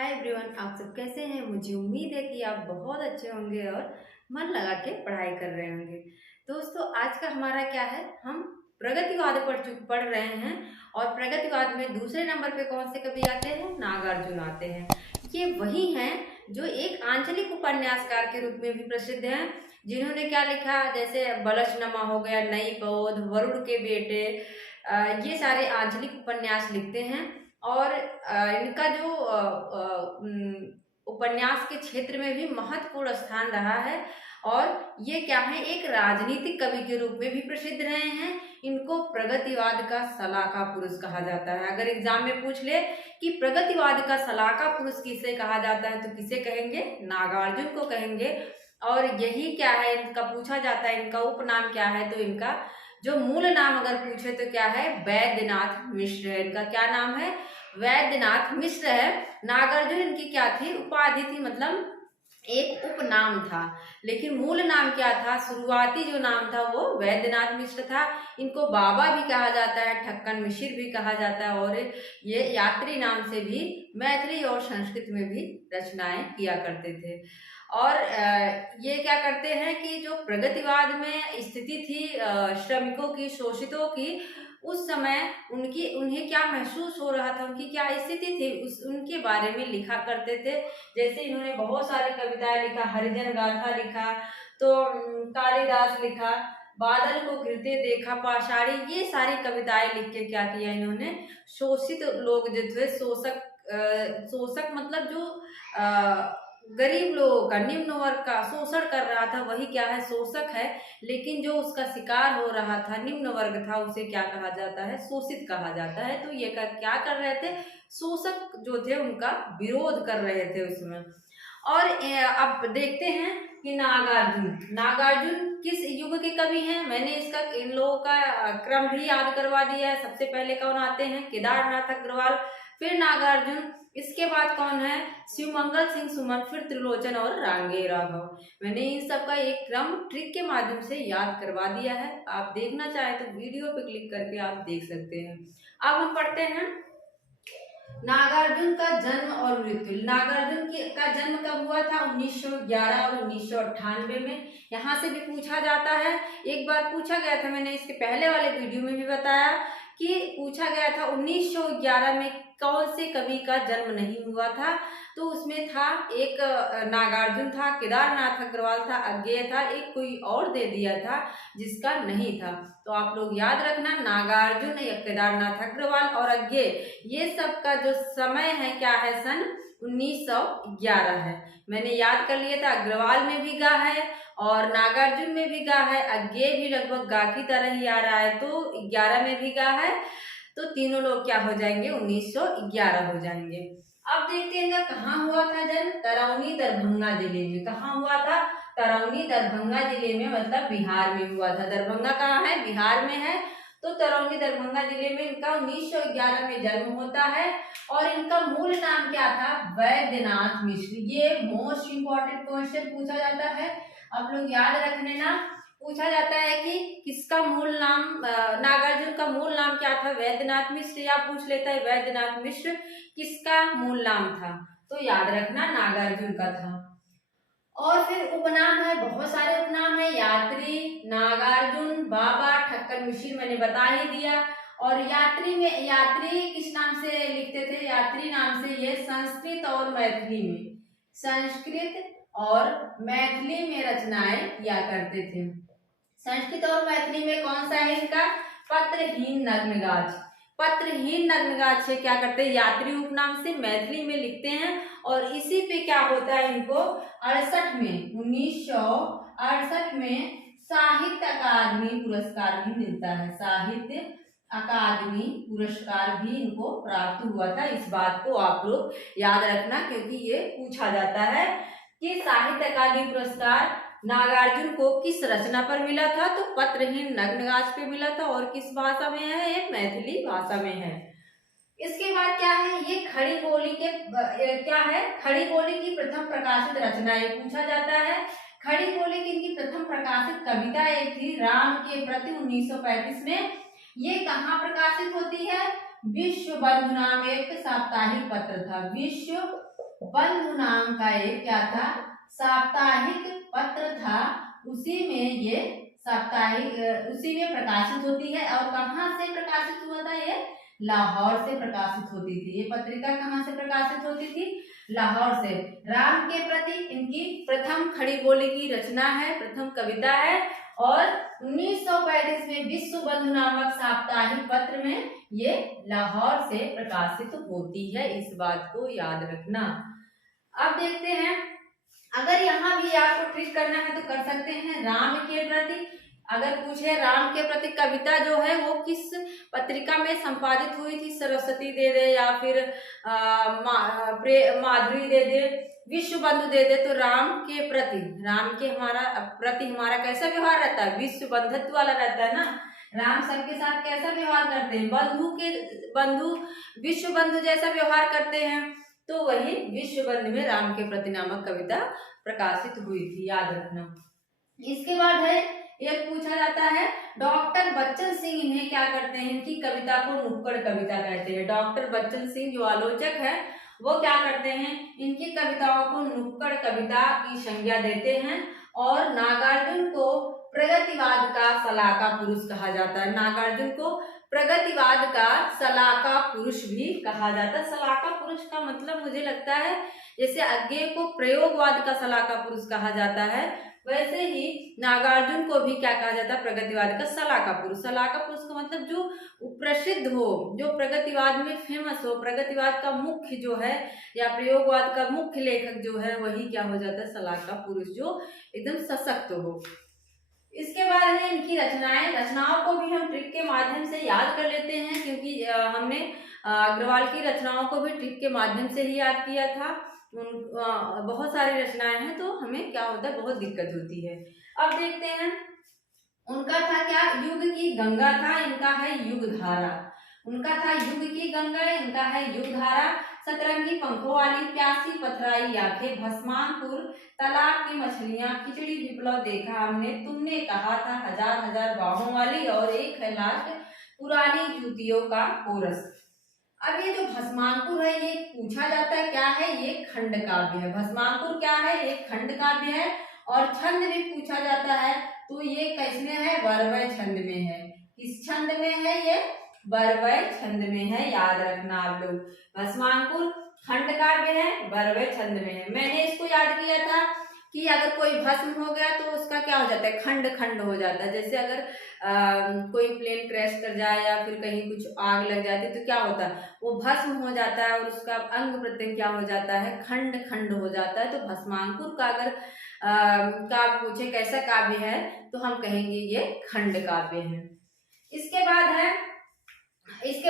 Hi everyone, आप सब कैसे हैं। मुझे उम्मीद है कि आप बहुत अच्छे होंगे और मन लगा के पढ़ाई कर रहे होंगे। दोस्तों, आज का हमारा क्या है, हम प्रगतिवाद पढ़ रहे हैं। और प्रगतिवाद में दूसरे नंबर पे कौन से कवि आते हैं? नागार्जुन आते हैं। ये वही हैं जो एक आंचलिक उपन्यासकार के रूप में भी प्रसिद्ध हैं, जिन्होंने क्या लिखा, जैसे बलशनमा हो गया, नई पौध, वरुण के बेटे, ये सारे आंचलिक उपन्यास लिखते हैं। और इनका जो उपन्यास के क्षेत्र में भी महत्वपूर्ण स्थान रहा है। और ये क्या है, एक राजनीतिक कवि के रूप में भी प्रसिद्ध रहे हैं। इनको प्रगतिवाद का सलाका पुरुष कहा जाता है। अगर एग्जाम में पूछ ले कि प्रगतिवाद का सलाका पुरुष किसे कहा जाता है, तो किसे कहेंगे? नागार्जुन को कहेंगे। और यही क्या है, इनका पूछा जाता है इनका उपनाम क्या है, तो इनका जो मूल नाम अगर पूछे तो क्या है? वैद्यनाथ मिश्र है। इनका क्या नाम है? वैद्यनाथ मिश्र है। नागार्जुन इनकी क्या थी? उपाधि थी, मतलब एक उपनाम था। लेकिन मूल नाम क्या था? शुरुआती जो नाम था वो वैद्यनाथ मिश्र था। इनको बाबा भी कहा जाता है, ठक्कन मिश्र भी कहा जाता है। और ये यात्री नाम से भी मैथिली और संस्कृत में भी रचनाएं किया करते थे। और ये क्या करते हैं कि जो प्रगतिवाद में स्थिति थी श्रमिकों की, शोषितों की, उस समय उन्हें क्या महसूस हो रहा था, उनकी क्या स्थिति थी, उनके बारे में लिखा करते थे। जैसे इन्होंने बहुत सारी कविताएं लिखा, हरिजन गाथा लिखा, तो कालिदास लिखा, बादल को घिरते देखा, पाषाणी, ये सारी कविताएं लिख के क्या किया इन्होंने? शोषित लोग जो थे, शोषक मतलब जो गरीब लोगों का, निम्न वर्ग का शोषण कर रहा था, वही क्या है? शोषक है। लेकिन जो उसका शिकार हो रहा था, निम्न वर्ग था, उसे क्या कहा जाता है? शोषित कहा जाता है। तो ये क्या कर रहे थे? शोषक जो थे उनका विरोध कर रहे थे उसमें। और अब देखते हैं कि नागार्जुन किस युग के कवि हैं। मैंने इसका इन लोगों का क्रम भी याद करवा दिया है। सबसे पहले कौन आते हैं? केदारनाथ अग्रवाल, फिर नागार्जुन, इसके बाद कौन है? शिवमंगल सिंह सुमन, फिर त्रिलोचन और रांगे राघव। मैंने इन सब का एक क्रम ट्रिक के माध्यम से याद करवा दिया है। आप देखना चाहे तो वीडियो पे क्लिक करके आप देख सकते हैं। अब हम पढ़ते हैं नागार्जुन का जन्म और मृत्यु। नागार्जुन का जन्म कब हुआ था? 1911 और 1998 में। यहाँ से भी पूछा जाता है। एक बार पूछा गया था, मैंने इसके पहले वाले वीडियो में भी बताया कि पूछा गया था 1911 में कौन से कवि का जन्म नहीं हुआ था। तो उसमें था एक नागार्जुन था, केदारनाथ अग्रवाल था, अज्ञेय था, एक कोई और दे दिया था जिसका नहीं था। तो आप लोग याद रखना, नागार्जुन या केदारनाथ अग्रवाल और अज्ञेय, ये सब का जो समय है क्या है? सन 1911 है। मैंने याद कर लिया था, अग्रवाल में भी गा है और नागार्जुन में भी गा है, अज्ञेय भी लगभग गा की तरह ही आ रहा है, तो 11 में भी गा है। तो तीनों लोग क्या हो जाएंगे? 1911 हो जाएंगे। अब देखते हैं ना, कहाँ हुआ था जन्म? तरौनी दरभंगा जिले में। कहाँ हुआ था? तरौनी दरभंगा जिले में, मतलब बिहार में हुआ था। दरभंगा कहाँ है? बिहार में है। तो तरौनी दरभंगा जिले में इनका 1911 में जन्म होता है। और इनका मूल नाम क्या था? वैद्यनाथ मिश्र। ये मोस्ट इंपॉर्टेंट क्वेश्चन पूछा जाता है, आप लोग याद रख लेना। पूछा जाता है कि किसका मूल नाम, नागार्जुन का मूल नाम क्या था? वैद्यनाथ मिश्र। या पूछ लेता है वैद्यनाथ मिश्र किसका मूल नाम था, तो याद रखना नागार्जुन का था। और फिर उपनाम है, बहुत सारे उपनाम है। यात्री, नागार्जुन, बाबा, ठक्कर मिश्र, मैंने बता ही दिया। और यात्री किस नाम से लिखते थे? यात्री नाम से ये संस्कृत और मैथिली में रचनाएं किया करते थे। संस्कृत और मैथिली में कौन सा है इनका? पत्रहीन नग्नगाछ। पत्रहीन नग्नगाछ से क्या करते हैं? यात्री उपनाम से मैथिली में लिखते हैं। और इसी पे क्या होता है, इनको 1968 में साहित्य अकादमी पुरस्कार भी मिलता है। साहित्य अकादमी पुरस्कार भी इनको प्राप्त हुआ था। इस बात को आप लोग याद रखना, क्योंकि ये पूछा जाता है कि साहित्य अकादमी पुरस्कार नागार्जुन को किस रचना पर मिला था? तो पत्रहीन नग्नगाछ पे मिला था। और किस भाषा में है? ये मैथिली भाषा में है। इसके बाद क्या है? ये खड़ी बोली के क्या है? खड़ी बोली की प्रथम प्रकाशित रचना ये पूछा जाता है। खड़ी बोली की इनकी प्रथम प्रकाशित कविता एक थी, राम के प्रति, 1935 में। ये कहाँ प्रकाशित होती है? विश्व बंधु नाम एक साप्ताहिक पत्र था। विश्व बंधु नाम का एक क्या था, साप्ताहिक पत्र था। उसी में ये साप्ताहिक उसी में प्रकाशित होती है। और कहाँ से प्रकाशित हुआ था ये, लाहौर से प्रकाशित होती थी। ये पत्रिका कहाँ से प्रकाशित होती थी, लाहौर से। राम के प्रति इनकी प्रथम खड़ी बोली की रचना है, प्रथम कविता है। और 1935 में विश्व बंधु नामक साप्ताहिक पत्र में ये लाहौर से प्रकाशित होती है। इस बात को याद रखना। अब देखते हैं, अगर यहाँ भी आपको ट्रिक करना है तो कर सकते हैं। राम के प्रति अगर पूछे, राम के प्रति कविता जो है वो किस पत्रिका में संपादित हुई थी, सरस्वती दे दे या फिर माधुरी दे दे, विश्व बंधु दे दे, तो राम के प्रति, राम के हमारा कैसा व्यवहार रहता है, विश्व बंधुत्व वाला रहता है ना। राम सबके साथ कैसा व्यवहार करते हैं, बंधु विश्व बंधु जैसा व्यवहार करते हैं। तो वही विश्व बंधु में राम के प्रति नामक कविता प्रकाशित हुई थी, याद रखना। इसके बाद है, एक पूछा जाता है, डॉक्टर बच्चन सिंह इन्हें क्या करते हैं, इनकी कविता को नुक्कड़ कविता कहते हैं। डॉक्टर बच्चन सिंह जो आलोचक है वो क्या करते हैं, इनकी कविताओं को नुक्कड़ कविता की संज्ञा देते हैं। और नागार्जुन को प्रगतिवाद का सलाका पुरुष कहा जाता है। नागार्जुन को प्रगतिवाद का सलाका पुरुष भी कहा जाता है। सलाका पुरुष का मतलब मुझे लगता है जैसे अज्ञेय को प्रयोगवाद का सलाका पुरुष कहा जाता है, वैसे ही नागार्जुन को भी क्या कहा जाता है, प्रगतिवाद का सलाका पुरुष। सलाका पुरुष का मतलब जो प्रसिद्ध हो, जो प्रगतिवाद में फेमस हो, प्रगतिवाद का मुख्य जो है या प्रयोगवाद का मुख्य लेखक जो है, वही क्या हो जाता है, सलाका पुरुष, जो एकदम सशक्त हो। इसके बाद है इनकी रचनाओं को भी हम ट्रिक के माध्यम से याद कर लेते हैं, क्योंकि हमने अग्रवाल की रचनाओं को भी ट्रिक के माध्यम से ही याद किया था। बहुत सारी रचनाएं हैं तो हमें क्या होता है, बहुत दिक्कत होती है। अब देखते हैं, उनका था क्या, युग की गंगा था, इनका है युग धारा। उनका था युग की गंगा, इनका है युग धारा। सतरंगी पंखों वाली, प्यासी पथराई आंखें, भस्मांकुर, तालाब की मछलियां, खिचड़ी विप्लव देखा हमने, तुमने कहा था, हजार हजार बाहों वाली, और एक है लास्ट, पुरानी जूतियों का कोरस। अब ये जो भस्मांकुर है ये पूछा जाता है क्या है, ये खंड काव्य है। भस्मांकुर क्या है, एक खंड काव्य है। और छंद भी पूछा जाता है तो ये किसमें है, वरवय छंद में है। किस छंद में है ये, वरवय छंद में है, याद रखना आप लोग। भस्मांकुर खंड काव्य है, वरवय छंद में है। मैंने इसको याद किया था कि अगर कोई भस्म हो गया तो उसका क्या हो जाता है, खंड खंड हो जाता है। जैसे अगर कोई प्लेन क्रैश कर जाए या फिर कहीं कुछ आग लग जाती है तो क्या होता है, वो भस्म हो जाता है और उसका अंग प्रत्यंग क्या हो जाता है, खंड खंड हो जाता है। तो भस्मांकुर का अगर काव्य पूछे कैसा काव्य है तो हम कहेंगे ये खंड काव्य है। इसके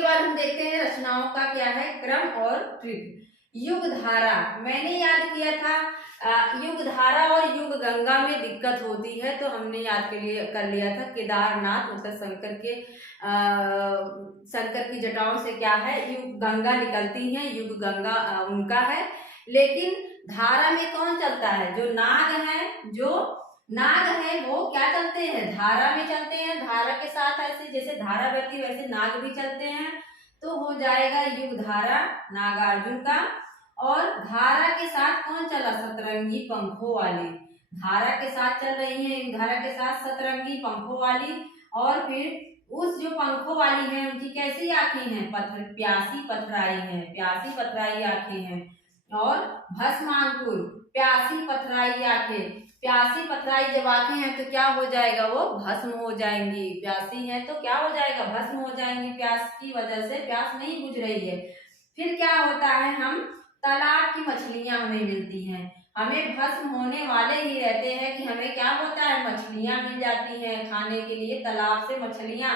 बाद हम देखते हैं रचनाओं का क्या है क्रम और ट्रिक। युग धारा मैंने याद किया था, युग धारा और युग गंगा में दिक्कत होती है तो हमने याद कर लिया था केदारनाथ, मतलब शंकर की जटाओं से क्या है, युग गंगा निकलती है, युग गंगा उनका है। लेकिन धारा में कौन चलता है, जो नाग है वो क्या चलते हैं, धारा में चलते हैं। धारा के साथ ऐसे जैसे धारा बहती वैसे नाग भी चलते हैं, तो हो जाएगा युग धारा नागार्जुन का। और धारा के साथ कौन चला, सतरंगी पंखों वाली, धारा के साथ चल रही है, धारा के साथ सतरंगी पंखों वाली। और फिर उस जो पंखों वाली है उनकी कैसी आंखें हैं, प्यासी पथराई है, प्यासी पथराई आंखें हैं। और भस्मांकुर प्यासी पथराई आंखें, प्यासी पथराई जब आंखें हैं तो क्या हो जाएगा, वो भस्म हो जाएंगी। प्यासी है तो क्या हो जाएगा, भस्म हो जाएंगी, प्यास की वजह से प्यास नहीं बुझ रही है। फिर क्या होता है, हम तालाब की मछलियां हमें मिलती हैं, हमें भस्म होने वाले ही रहते हैं कि हमें क्या होता है, मछलियां मिल जाती हैं खाने के लिए, तालाब से मछलियां।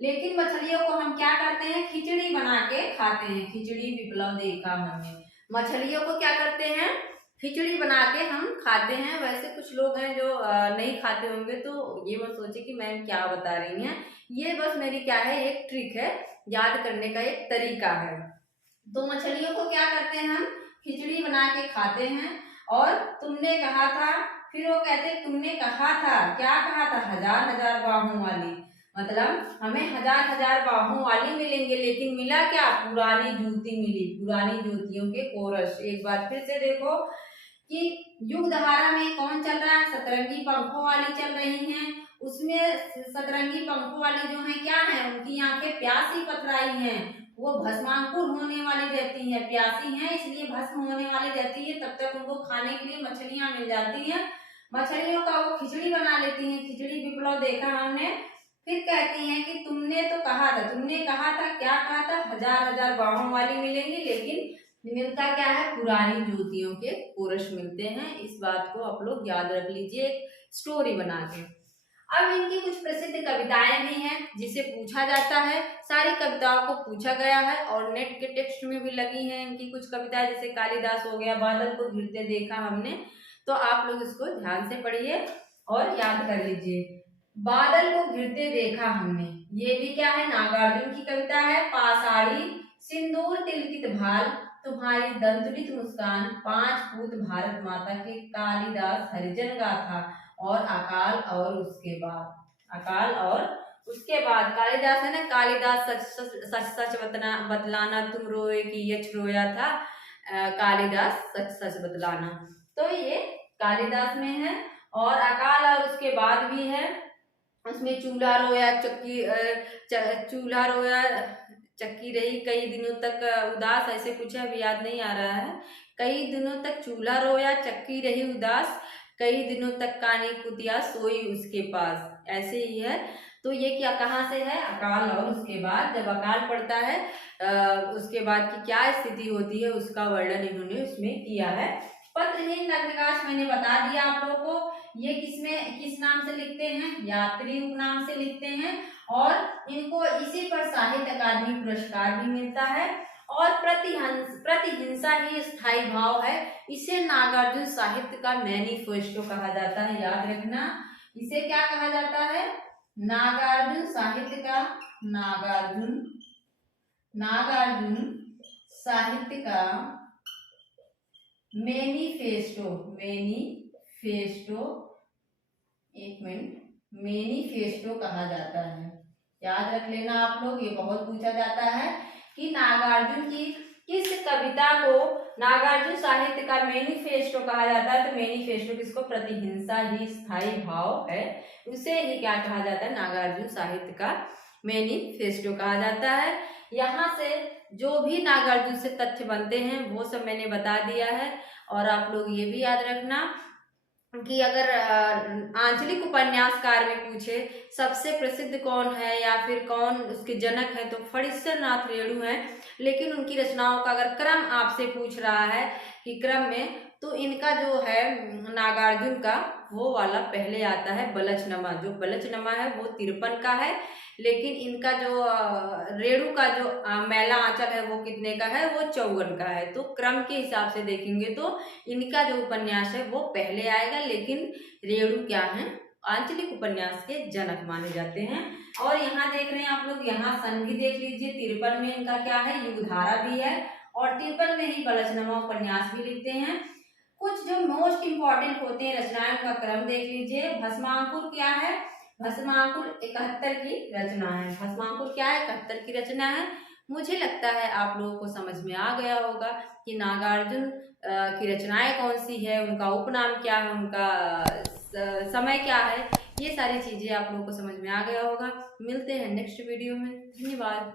लेकिन मछलियों को हम क्या करते हैं, खिचड़ी बना के खाते हैं, खिचड़ी विप्लव देखा हमने। मछलियों को क्या करते हैं, खिचड़ी बना के हम खाते हैं। वैसे कुछ लोग हैं जो नहीं खाते होंगे तो ये मत सोचे कि मैं क्या बता रही हैं, ये बस मेरी क्या है एक ट्रिक है, याद करने का एक तरीका है। तो मछलियों को क्या करते हैं, हम खिचड़ी बना के खाते हैं। और तुमने कहा था, फिर वो कहते तुमने कहा था, क्या कहा था, हजार हजार बाहों वाली। मतलब हमें हजार हजार बाहों वाली मिलेंगे, लेकिन मिला क्या? पुरानी जूती मिली, पुरानी जूतियों के कोरस। एक बार फिर से देखो कि युग धारा में कौन चल रहा है? सतरंगी पंखों वाली चल रही हैं। उसमें सतरंगी पंखों वाली जो है क्या है, उनकी आंखें प्यासी पथराई हैं, वो भस्मांकुर होने वाली रहती हैं, प्यासी हैं इसलिए भस्म होने वाली रहती है। तब तक उनको खाने के लिए मछलियां मिल जाती हैं, मछलियों का वो खिचड़ी बना लेती हैं। खिचड़ी विप्लव देखा हमने। फिर कहती हैं कि तुमने तो कहा था, तुमने कहा था, क्या कहा था? हजार हजार बाहों वाली मिलेंगी, लेकिन मिलता क्या है? पुरानी जूतियों के कोरस मिलते हैं। इस बात को आप लोग याद रख लीजिए स्टोरी बना के। अब इनकी कुछ प्रसिद्ध कविताएं भी हैं जिसे पूछा जाता है। सारी कविताओं को पूछा गया है और नेट के टेक्स्ट में भी लगी हैं इनकी कुछ कविताएं, जैसे कालिदास हो गया, बादल को घिरते देखा हमने, तो आप लोग इसको ध्यान से पढ़िए और याद कर लीजिए। बादल को घिरते देखा हमने, ये भी क्या है? नागार्जुन की कविता है। पासाड़ी सिंदूर तिलकित भाल, तुम्हारी दंतुलित मुस्कान, पांच पूत भारत माता के, कालिदास हरिजन गाथा, और अकाल और उसके बाद। अकाल और उसके बाद कालिदास है ना, कालिदास सच सच सच बतलाना, तुम रोए कि यक्ष रोया था, कालिदास सच सच बतलाना, तो ये कालिदास में है। और अकाल और उसके बाद भी है, उसमें चूल्हा रोया चूल्हा रोया चक्की रही कई दिनों तक उदास, ऐसे कुछ है, अभी याद नहीं आ रहा है। कई दिनों तक चूल्हा रोया चक्की रही उदास, कई दिनों तक कानी कुतिया सोई उसके पास, ऐसे ही है। तो ये क्या कहाँ से है? अकाल और उसके बाद। जब अकाल पड़ता है उसके बाद की क्या स्थिति होती है उसका वर्णन इन्होंने उसमें किया है। पत्रहीन नग्नगाछ मैंने बता दिया आप लोगों को, ये किस नाम से लिखते हैं? यात्री उपनाम से लिखते हैं, और इनको इसी पर साहित्य अकादमी पुरस्कार भी मिलता है। और प्रतिहिंसा ही स्थायी भाव है, इसे नागार्जुन साहित्य का मैनिफेस्टो कहा जाता है। याद रखना, इसे क्या कहा जाता है? नागार्जुन साहित्य का नागार्जुन साहित्य का मैनिफेस्टो एक मिनट, मैनिफेस्टो कहा जाता है। याद रख लेना आप लोग, ये बहुत पूछा जाता है कि नागार्जुन की किस कविता को नागार्जुन साहित्य का मैनिफेस्टो कहा जाता है। तो मैनिफेस्टो किसको? प्रतिहिंसा ही स्थायी भाव है, उसे ही क्या कहा जाता है? नागार्जुन साहित्य का मैनिफेस्टो कहा जाता है। यहाँ से जो भी नागार्जुन से तथ्य बनते हैं वो सब मैंने बता दिया है। और आप लोग ये भी याद रखना कि अगर आंचलिक उपन्यासकार में पूछे सबसे प्रसिद्ध कौन है या फिर कौन उसके जनक है, तो फणीश्वर नाथ रेणु है। लेकिन उनकी रचनाओं का अगर क्रम आपसे पूछ रहा है कि क्रम में, तो इनका जो है नागार्जुन का वो वाला पहले आता है, बलचनमा। जो बलचनमा है वो 53 का है, लेकिन इनका जो रेणु का जो मैला आंचल है वो कितने का है? वो 54 का है। तो क्रम के हिसाब से देखेंगे तो इनका जो उपन्यास है वो पहले आएगा, लेकिन रेणु क्या है? आंचलिक उपन्यास के जनक माने जाते हैं। और यहाँ देख रहे हैं आप लोग, यहाँ सन भी देख लीजिए, 53 में इनका क्या है? युगधारा भी है, और 53 में ही बलचनमा उपन्यास भी लिखते हैं। कुछ जो मोस्ट इंपॉर्टेंट होते हैं रचनाओं का क्रम देख लीजिए। भस्मांकुर क्या है? भस्मांकुर 71 की रचना है। भस्मांकुर क्या है? 71 की रचना है। मुझे लगता है आप लोगों को समझ में आ गया होगा कि नागार्जुन की रचनाएं कौन सी है, उनका उपनाम क्या है, उनका समय क्या है, ये सारी चीजें आप लोगों को समझ में आ गया होगा। मिलते हैं नेक्स्ट वीडियो में। धन्यवाद।